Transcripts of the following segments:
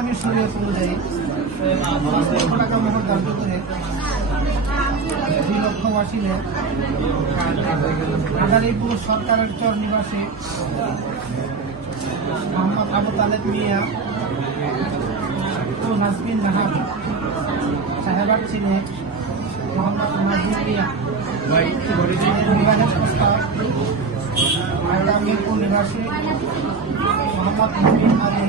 আমি শরীয়ত অনুযায়ী পাঁচ লক্ষ টাকা মোহর ধার্য করে দুই লক্ষ বাসিলে আদারিপুর সরকারের চর নিবাসী মোহাম্মদ আবু তালেদ মিয়া ও নাজবিন নাহাব সাহেবার ছিনে মোহাম্মদ নাজবিন মিয়া। বিবাহের প্রস্তাব আগামীপুর নিবাসী Mohammad Nabin Ali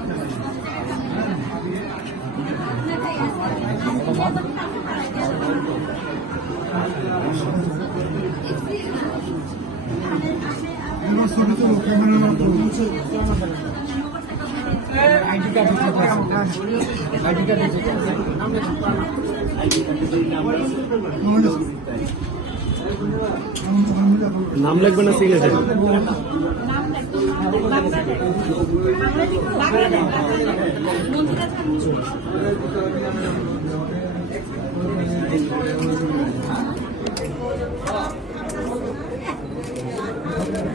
ID card ID card নাম লিখবে না।